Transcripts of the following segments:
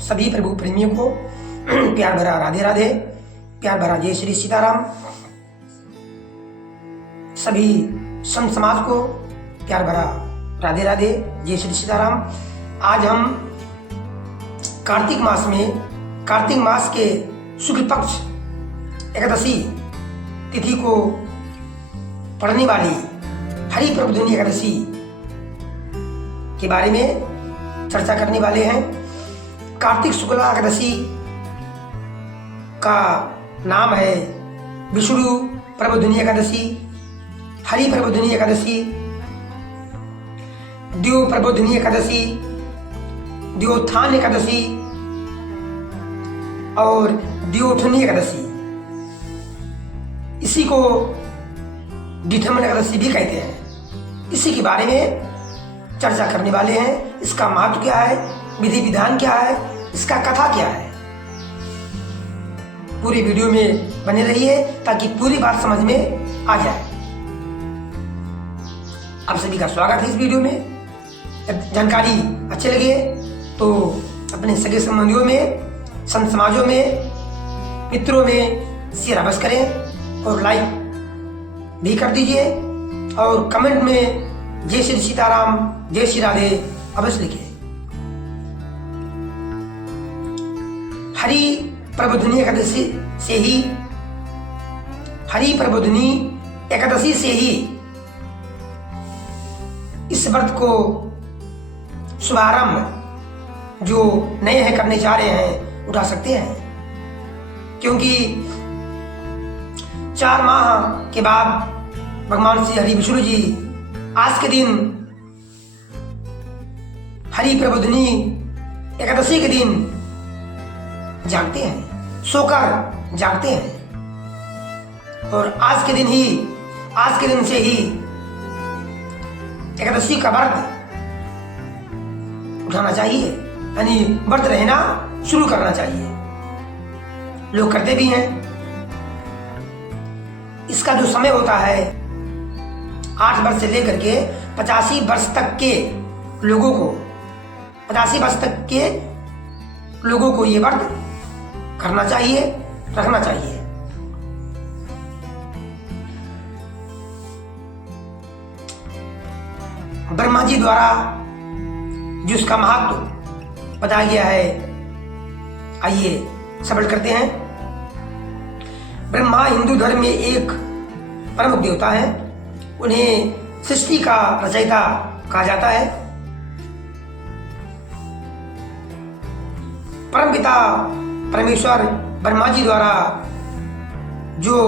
सभी प्रभु प्रेमियों को प्यार भरा राधे राधे, प्यार भरा जय श्री सीताराम। सभी संत समाज को प्यार भरा राधे राधे, जय श्री सीताराम। आज हम कार्तिक मास में, कार्तिक मास के शुक्ल पक्ष एकादशी तिथि को पढ़ने वाली हरि प्रबोधिनी एकादशी के बारे में चर्चा करने वाले हैं। कार्तिक शुक्ला एकादशी का नाम है विष्णु प्रबोधिनी एकादशी, हरि प्रबोधिनी एकादशी, द्यो प्रबोधिनी एकादशी, द्योत्थान एकादशी और द्योठनी एकादशी। इसी को द्विथमन एकादशी भी कहते हैं। इसी के बारे में चर्चा करने वाले हैं। इसका महत्व क्या है, विधि विधान क्या है, इसका कथा क्या है। पूरी वीडियो में बने रहिए ताकि पूरी बात समझ में आ जाए। आप सभी का स्वागत है इस वीडियो में। जानकारी अच्छे लगे तो अपने सगे संबंधियों में, संत समाजों में, मित्रों में शेयर अवश्य करें और लाइक भी कर दीजिए और कमेंट में जय श्री सीताराम, जय श्री राधे अवश्य लिखिए। हरि प्रबोधिनी एकादशी से ही, हरि प्रबोधिनी एकादशी से ही इस व्रत को शुभारंभ जो नए हैं करने जा रहे हैं उठा सकते हैं, क्योंकि 4 माह के बाद भगवान श्री हरि विष्णु जी आज के दिन हरि प्रबोधिनी एकादशी के दिन जागते हैं, सोकर जागते हैं। और आज के दिन ही, आज के दिन से ही एकादशी का व्रत उठाना चाहिए, यानी व्रत रहना शुरू करना चाहिए। लोग करते भी हैं। इसका जो समय होता है 8 वर्ष से लेकर के 85 वर्ष तक के लोगों को, 85 वर्ष तक के लोगों को ये व्रत करना चाहिए, रखना चाहिए। ब्रह्मा जी द्वारा जिसका महत्व बताया गया है, आइए श्रवण करते हैं। ब्रह्मा हिंदू धर्म में एक प्रमुख देवता है। उन्हें सृष्टि का रचयिता कहा जाता है। परमपिता परमेश्वर ब्रह्मा जी द्वारा जो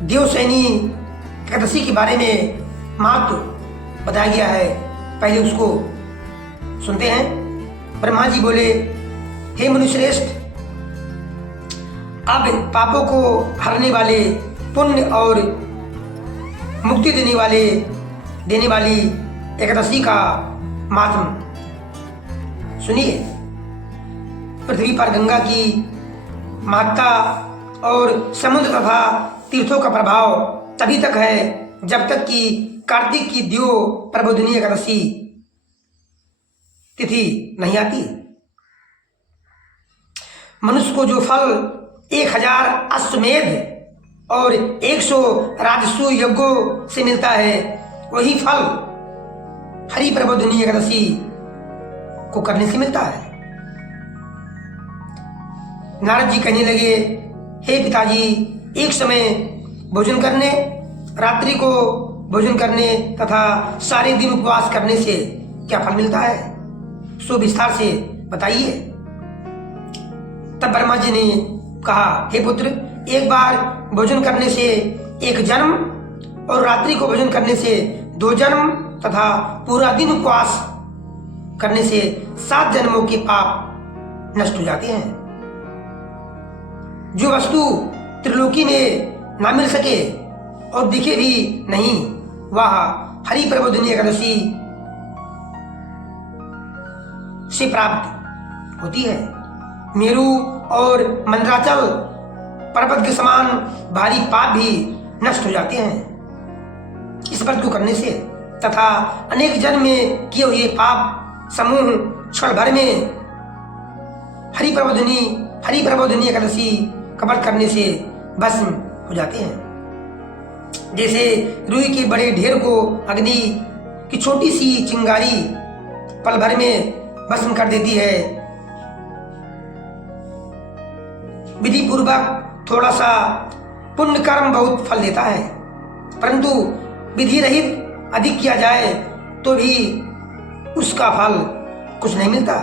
देवशयनी एकादशी के बारे में महत्व बताया गया है, पहले उसको सुनते हैं। ब्रह्मा जी बोले, हे मनुश्रेष्ठ, अब पापों को हरने वाले, पुण्य और मुक्ति देने वाली एकादशी का महात्म सुनिए। पृथ्वी पर गंगा की महत्ता और समुद्र तथा तीर्थों का प्रभाव तभी तक है जब तक कि कार्तिक की द्यो प्रबोधिनी एकादशी तिथि नहीं आती। मनुष्य को जो फल 1000 अश्वमेध और 100 राजसूय यज्ञों से मिलता है, वही फल हरि प्रबोधिनी एकादशी को करने से मिलता है। नारद जी कहने लगे, हे पिताजी, एक समय भोजन करने, रात्रि को भोजन करने तथा सारे दिन उपवास करने से क्या फल मिलता है, सो विस्तार से बताइए। तब ब्रह्मा जी ने कहा, हे पुत्र, एक बार भोजन करने से 1 जन्म और रात्रि को भोजन करने से 2 जन्म तथा पूरा दिन उपवास करने से 7 जन्मों के पाप नष्ट हो जाते हैं। जो वस्तु त्रिलोकी में ना मिल सके और दिखे भी नहीं, वह हरि प्रबोधिनी एकादशी से प्राप्त होती है। मेरू और मंदराचल पर्वत के समान भारी पाप भी नष्ट हो जाते हैं इस व्रत को करने से, तथा अनेक जन्म में किए हुए पाप समूह क्षण भर में हरि प्रबोधिनी एकादशी का व्रत करने से भस्म हो जाते हैं। जैसे रुई के बड़े ढेर को अग्नि की छोटी सी चिंगारी पल भर में भस्म कर देती है, विधि पूर्वक थोड़ा सा पुण्य कर्म बहुत फल देता है, परंतु विधि रहित अधिक किया जाए तो भी उसका फल कुछ नहीं मिलता।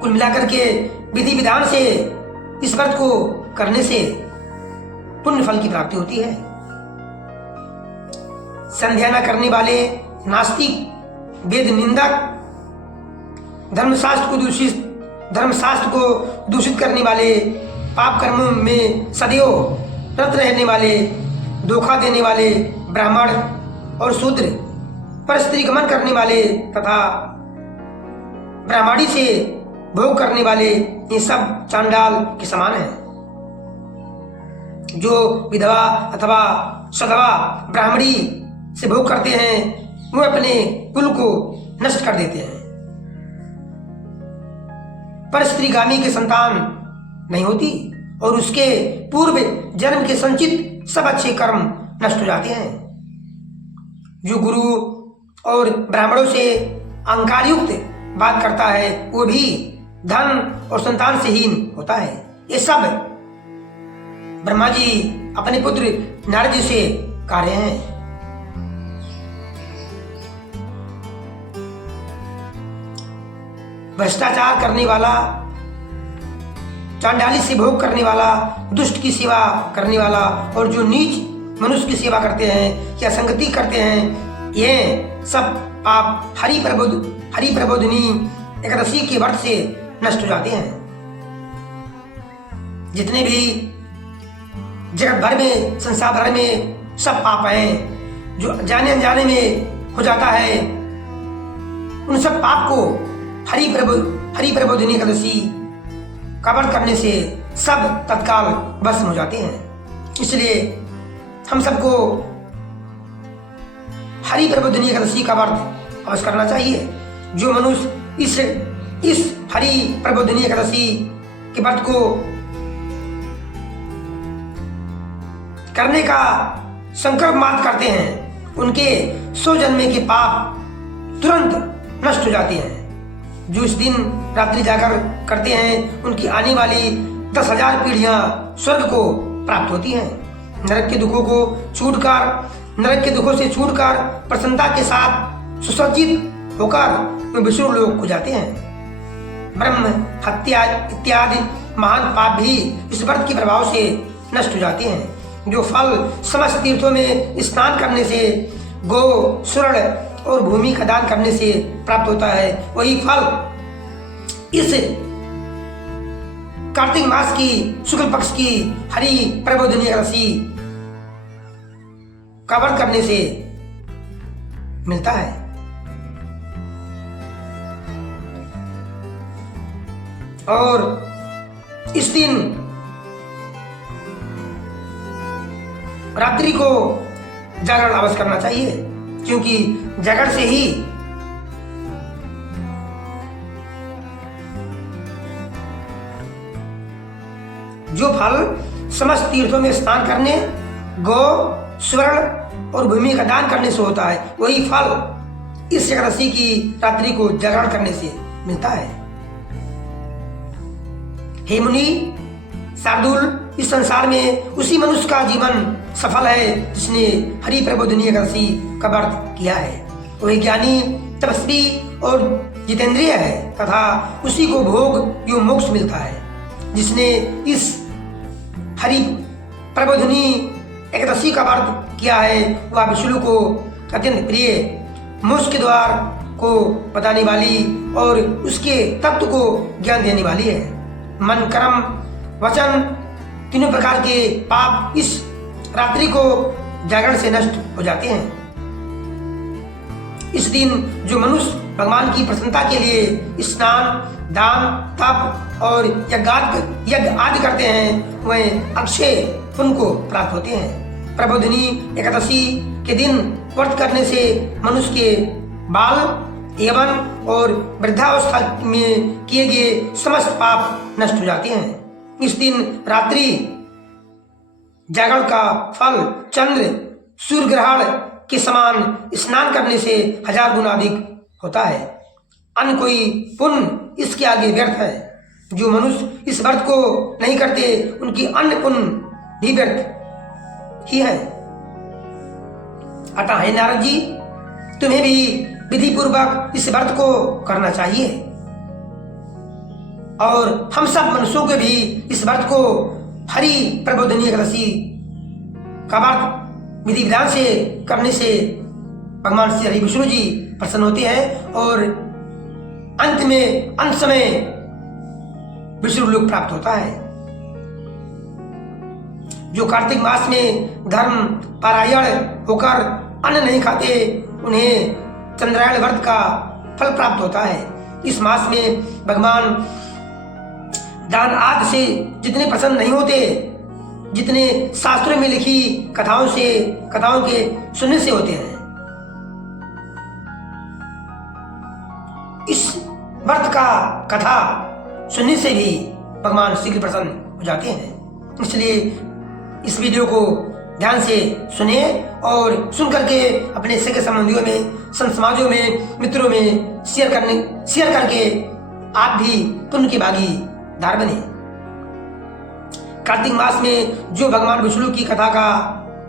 कुल मिलाकर के विधि विधान से इस व्रत को करने से पुण्य फल की प्राप्ति होती है। संध्या न करने वाले नास्तिक, वेद निंदक, धर्मशास्त्र को दूषित करने वाले, पाप कर्मों में सदैव रत रहने वाले, धोखा देने वाले ब्राह्मण और शूद्र, पर स्त्री गमन करने वाले तथा ब्राह्मणी से भोग करने वाले, ये सब चांडाल के समान है। जो विधवा अथवा सधवा ब्राह्मणी से भोग करते हैं वो अपने कुल को नष्ट कर देते हैं, पर स्त्रीगामी के संतान नहीं होती और उसके पूर्व जन्म के संचित सब अच्छे कर्म नष्ट हो जाते हैं। जो गुरु और ब्राह्मणों से अहंकार युक्त बात करता है वो भी धन और संतान से हीन होता है। ये सब ब्रह्मा जी अपने पुत्र नारद जी से कह रहे हैं। भ्रष्टाचार करने वाला, चांडाली से भोग करने वाला, दुष्ट की सेवा करने वाला और जो नीच मनुष्य की सेवा करते हैं या संगति करते हैं, ये सब पाप हरि प्रबोधिनी एकादशी के व्रत से नष्ट हो जाते हैं। जितने भी जगत भर में, संसार भर में सब पाप हैं जो जाने अनजाने में हो जाता है, उन सब पाप को हरि प्रबोधिनी एकादशी का व्रत करने से सब तत्काल भस्म हो जाते हैं। इसलिए हम सबको हरि प्रबोधिनी एकादशी का व्रत अवश्य करना चाहिए। जो मनुष्य इस हरि प्रबोधिनी एकादशी के व्रत को करने का संकल्प मात्र करते हैं, उनके 100 जन्मे के पाप तुरंत नष्ट हो जाते हैं। जो इस दिन रात्रि जागर करते हैं उनकी आने वाली 10,000 पीढ़ियां स्वर्ग को प्राप्त होती हैं। नरक के दुखों से छूटकर प्रसन्नता के साथ सुसज्जित होकर वे विष्णु लोक को जाते हैं। ब्रह्म हत्या इत्यादि महान पाप भी इस व्रत के प्रभाव से नष्ट हो जाते हैं। जो फल समस्त तीर्थों में स्नान करने से, गो, स्वर्ण और भूमि का दान करने से प्राप्त होता है, वही फल इस कार्तिक मास की शुक्ल पक्ष की हरि प्रबोधिनी एकादशी का व्रत करने से मिलता है। और इस दिन रात्रि को जागरण अवश्य करना चाहिए, क्योंकि जागरण से ही जो फल समस्त तीर्थों में स्नान करने, गौ, स्वर्ण और भूमि का दान करने से होता है, वही फल इस एकादशी की रात्रि को जागरण करने से मिलता है। हे मुनि शार्दूल, इस संसार में उसी मनुष्य का जीवन सफल है जिसने हरि प्रबोधिनी एकादशी का व्रत किया है। वही ज्ञानी, तपस्वी और जितेंद्रिय है तथा उसी को भोग एवं मोक्ष मिलता है। जिसने इस हरि प्रबोधिनी एकादशी का व्रत किया है वह विष्णु को अत्यंत प्रिय, मोक्ष के द्वार को बताने वाली और उसके तत्व को ज्ञान देने वाली है। मन, कर्म, वचन तीनों प्रकार के पाप इस रात्रि को जागरण से नष्ट हो जाते हैं। इस दिन जो मनुष्य भगवान की प्रसन्नता के लिए स्नान, दान, तप और यज्ञ आदि करते हैं वह अक्षय पुण्य को प्राप्त होते हैं। प्रबोधिनी एकादशी के दिन व्रत करने से मनुष्य के बाल यौवन और वृद्धावस्था में किए गए समस्त पाप नष्ट हो जाते हैं। इस दिन रात्रि जागरण का फल चंद्र सूर्य ग्रहण के समान स्नान करने से 1000 गुना अधिक होता है। अन्य कोई पुण्य इसके आगे व्यर्थ है। जो मनुष्य इस व्रत को नहीं करते उनकी अन्य पुण्य भी व्यर्थ ही है। अतः हे नारद जी, तुम्हें भी विधि पूर्वक इस व्रत को करना चाहिए और हम सब मनुष्यों को भी इस व्रत को हरि प्रबोधिनी एकादशी का व्रत विधि विधान से करने से भगवान श्री हरि विष्णु जी प्रसन्न होते हैं और अंत में अंत समय विष्णु लोक प्राप्त होता है। जो कार्तिक मास में धर्म पारायण होकर अन्न नहीं खाते उन्हें चंद्रायण व्रत का फल प्राप्त होता है। इस मास में भगवान दान आदि से जितने प्रसन्न नहीं होते जितने शास्त्रों में लिखी कथाओं के सुनने से होते हैं। इस व्रत का कथा सुनने से भी भगवान शीघ्र प्रसन्न हो जाते हैं। इसलिए इस वीडियो को ध्यान से सुने और सुन करके अपने सगे संबंधियों में, संत समाजों में, मित्रों में शेयर करके आप भी पुण्य के भागीदार बने। कार्तिक मास में जो भगवान विष्णु की कथा का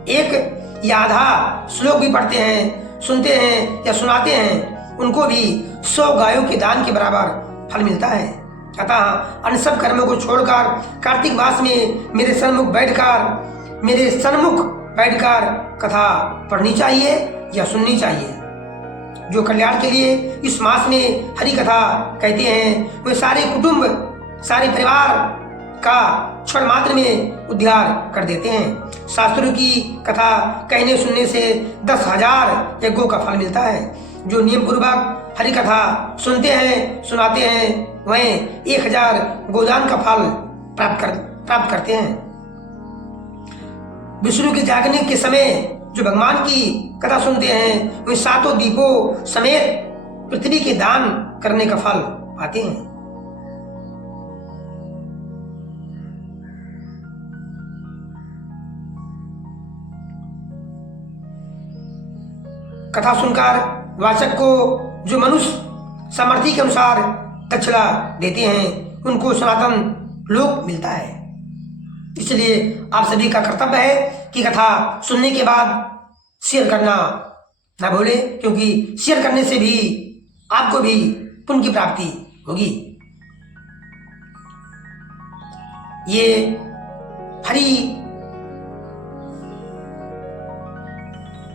एक या आधा श्लोक भी पढ़ते हैं, सुनते हैं या सुनाते हैं, उनको भी 100 गायों के दान के बराबर फल मिलता है। अतः अन्य सब कर्मों को छोड़कर कार्तिक मास में मेरे सन्मुख बैठकर कथा पढ़नी चाहिए या सुननी चाहिए। जो कल्याण के लिए इस मास में हरि कथा कहते हैं वे सारे कुटुंब, सारे परिवार का क्षण मात्र में उद्धार कर देते हैं। शास्त्रों की कथा कहने सुनने से 10,000 यज्ञों का फल मिलता है। जो नियम पूर्वक हरि कथा सुनते हैं, सुनाते हैं, वह 1000 गोदान का फल प्राप्त करते हैं। विष्णु के जागने के समय जो भगवान की कथा सुनते हैं वे 7 दीपों समेत पृथ्वी के दान करने का फल पाते हैं। कथा सुनकर वाचक को जो मनुष्य सामर्थ्य के अनुसार दक्षिणा देते हैं उनको सनातन लोक मिलता है। इसलिए आप सभी का कर्तव्य है कि कथा सुनने के बाद शेयर करना ना भूले, क्योंकि शेयर करने से भी आपको भी पुण्य की प्राप्ति होगी। ये हरि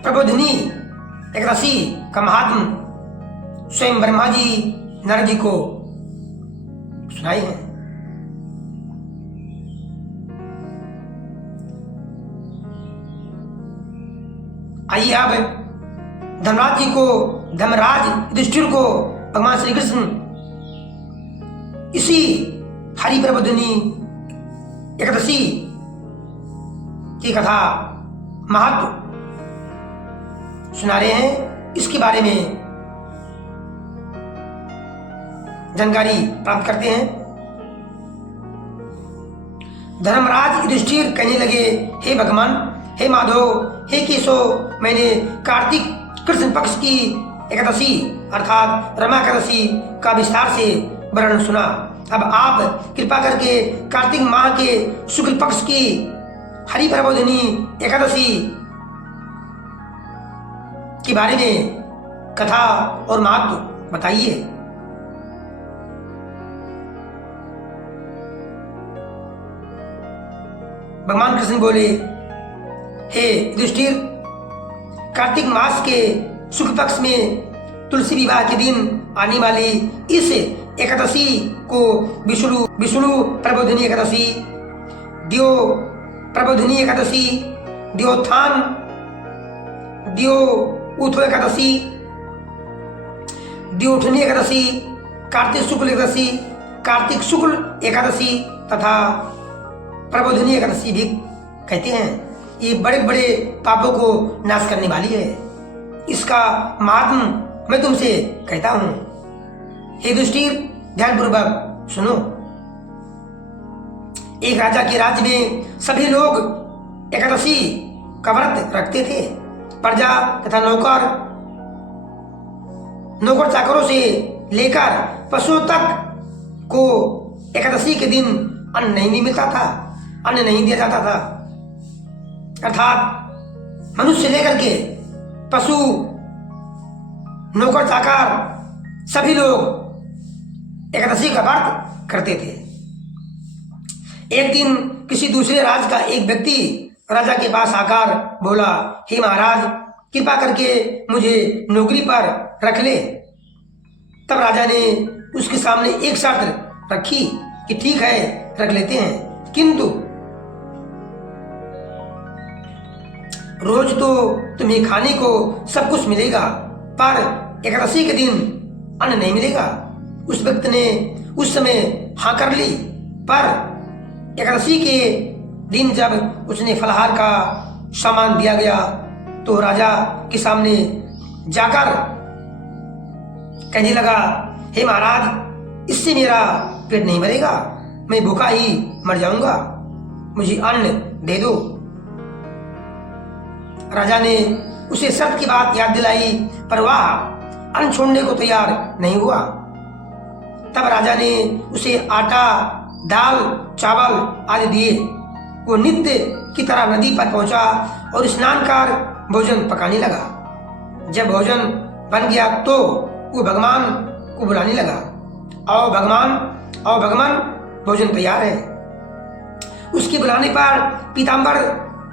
प्रबोधिनी एकादशी का महात्म स्वयं ब्रह्मा जी नारद जी को सुनाई है। आइए अब धर्मराज जी को, धर्मराज युधिष्ठिर को भगवान श्री कृष्ण इसी हरि प्रबोधिनी एकादशी की कथा महत्व सुना रहे हैं। इसके बारे में जानकारी प्राप्त करते हैं। धर्मराज युधिष्ठिर कहने लगे, हे भगवान, हे माधव, हे केशव, मैंने कार्तिक कृष्ण पक्ष की एकादशी अर्थात रमा एकादशी का विस्तार से वर्णन सुना। अब आप कृपा करके कार्तिक माह के शुक्ल पक्ष की हरि प्रबोधिनी एकादशी के बारे में कथा और महत्व बताइए। भगवान कृष्ण बोले, हे युधिष्ठिर, कार्तिक मास के शुक्ल पक्ष में तुलसी विवाह के दिन आने वाली इस एकादशी को विष्णु प्रबोधिनी एकादशी, द्यो प्रबोधिनी एकादशी, द्योत्थान, द्यो उठो एकादशी, द्योठनी एकादशी, कार्तिक शुक्ल एकादशी, कार्तिक शुक्ल एकादशी तथा प्रबोधिनी एकादशी भी कहते हैं। ये बड़े बड़े पापों को नाश करने वाली है। इसका महात्म मैं तुमसे कहता हूं, हे दुष्टिर, ध्यानपूर्वक सुनो। एक राजा के राज्य में सभी लोग एकादशी का व्रत रखते थे। प्रजा तथा नौकर चाकरों से लेकर पशुओं तक को एकादशी के दिन अन्न नहीं मिलता था, अन्न नहीं दिया जाता था। अर्थात मनुष्य से लेकर के पशु, नौकर चाकर सभी लोग एकादशी का व्रत करते थे। एक दिन किसी दूसरे राज्य का एक व्यक्ति राजा के पास आकर बोला, हे महाराज, कृपा करके मुझे नौकरी पर रख ले। तब राजा ने उसके सामने एक शर्त रखी कि ठीक है, रख लेते हैं, किंतु रोज तो तुम्हें खाने को सब कुछ मिलेगा, पर एकादशी के दिन अन्न नहीं मिलेगा। उस व्यक्ति ने उस समय हाँ कर ली, पर एकादशी के दिन जब उसने फलाहार का सामान दिया गया तो राजा के सामने जाकर कहने लगा, हे महाराज, इससे मेरा पेट नहीं भरेगा, मैं भूखा ही मर जाऊंगा, मुझे अन्न दे दो। राजा ने उसे शर्त की बात याद दिलाई, पर वह अन्न छोड़ने को तैयार नहीं हुआ। तब राजा ने उसे आटा, दाल, चावल आदि दिए। वो नित्य की तरह नदी पर पहुंचा और स्नान कर भोजन पकाने लगा। जब भोजन बन गया तो वो भगवान को बुलाने लगा, आओ भगवान, आओ भगवान, भोजन तैयार है। उसके बुलाने पर पीताम्बर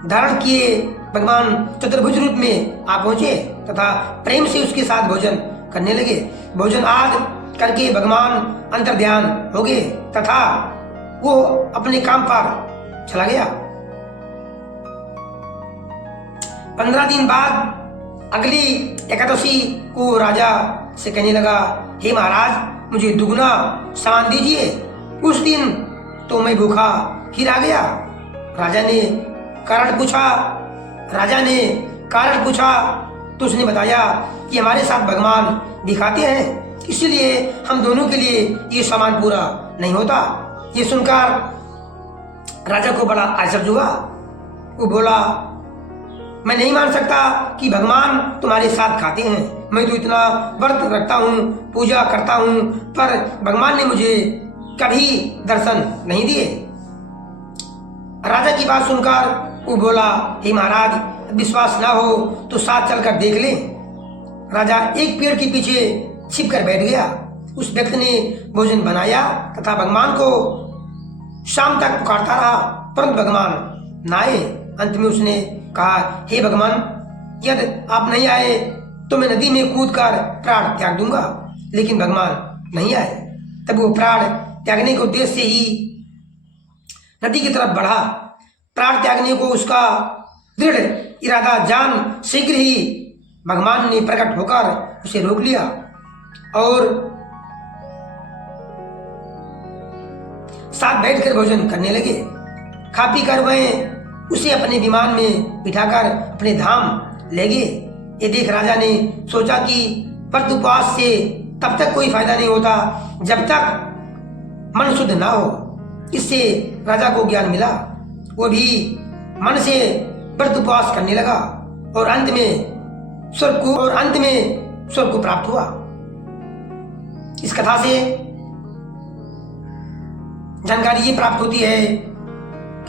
धारण किए भगवान चतुर्भुज रूप में आ पहुंचे तथा प्रेम से उसके साथ भोजन करने लगे। भोजन आदि करके भगवान अंतर्ध्यान हो गए तथा वो अपने काम पर चला गया। 15 दिन बाद अगली एकादशी को राजा से कहने लगा, हे महाराज, मुझे दुगना सामान दीजिए। उस दिन तो मैं भूखा ही रह गया। राजा ने कारण पूछा तो उसने बताया कि हमारे साथ भगवान दिखाते हैं, इसलिए हम दोनों के लिए ये सामान पूरा नहीं होता। ये सुनकर राजा को बड़ा आश्चर्य हुआ। वो बोला, मैं नहीं मान सकता कि भगवान तुम्हारे साथ खाते हैं। मैं तो इतना व्रत रखता हूँ, पूजा करता हूँ, पर भगवान ने मुझे कभी दर्शन नहीं दिए। राजा की बात सुनकर वो बोला, हे महाराज, विश्वास ना हो तो साथ चलकर देख ले। राजा एक पेड़ के पीछे छिप कर बैठ गया। उस व्यक्ति ने भोजन बनाया तथा भगवान को शाम तक पुकारता रहा, परंतु भगवान ना आए। अंत में उसने कहा, हे भगवान, यदि आप नहीं आए तो मैं नदी में कूदकर प्राण त्याग दूंगा। लेकिन भगवान नहीं आए। तब वो प्राण त्यागने के उद्देश्य से ही नदी की तरफ बढ़ा। प्राण त्यागने को उसका दृढ़ इरादा जान शीघ्र ही भगवान ने प्रकट होकर उसे रोक लिया और साथ बैठकर भोजन करने लगे। खा पी कर वह उसे अपने विमान में बिठाकर अपने धाम ले गए। ये देख राजा ने सोचा कि व्रत उपवास से तब तक कोई फायदा नहीं होता जब तक मन शुद्ध ना हो। इससे राजा को ज्ञान मिला। वो भी मन से व्रत उपवास करने लगा और अंत में स्वर्ग को प्राप्त हुआ। इस कथा से जानकारी ये प्राप्त होती है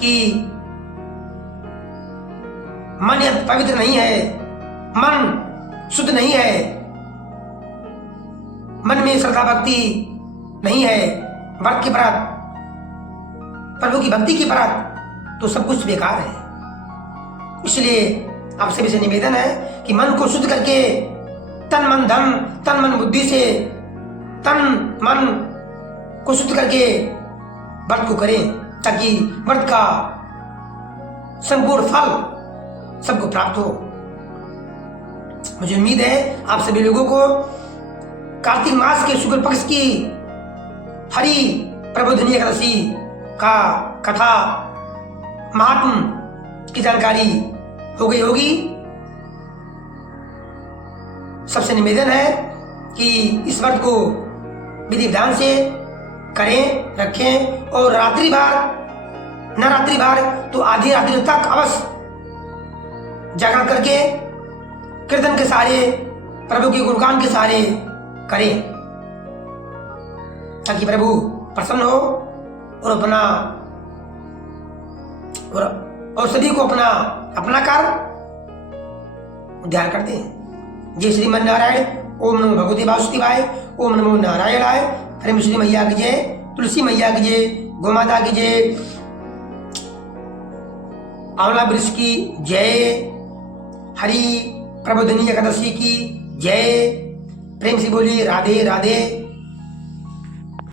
कि मन यदि पवित्र नहीं है, मन शुद्ध नहीं है, मन में श्रद्धा भक्ति नहीं है, व्रत के प्रति, प्रभु की भक्ति के प्रति, तो सब कुछ बेकार है। इसलिए आप सभी से निवेदन है कि मन को शुद्ध करके तन मन धन, तन मन बुद्धि से तन मन को शुद्ध करके व्रत को करें, ताकि व्रत का संपूर्ण फल सबको प्राप्त हो। मुझे उम्मीद है आप सभी लोगों को कार्तिक मास के शुक्ल पक्ष की हरि प्रबोधिनी एकादशी का कथा महात्म की जानकारी हो गई होगी। सबसे निवेदन है कि इस व्रत को विधि विधान से करें, रखें और रात्रि भर, न रात्रि भर तो आधी रात्रि तक अवश्य जागरण करके कीर्तन के सारे, प्रभु के गुणगान के सारे करें, ताकि प्रभु प्रसन्न हो और अपना और सभी को अपना अपना कर उद्धार करते हैं। जय श्रीमन नारायण। ओम नमो भगवते वासुदेवाय। ओम नमो नारायणाय। हरे मुस्लिम मैया की जय, तुलसी मैया की जय, गोमाता की जय, आंवला वृक्ष की जय, हरि प्रबोधिनी एकादशी की जय। प्रेम से बोलिए राधे राधे।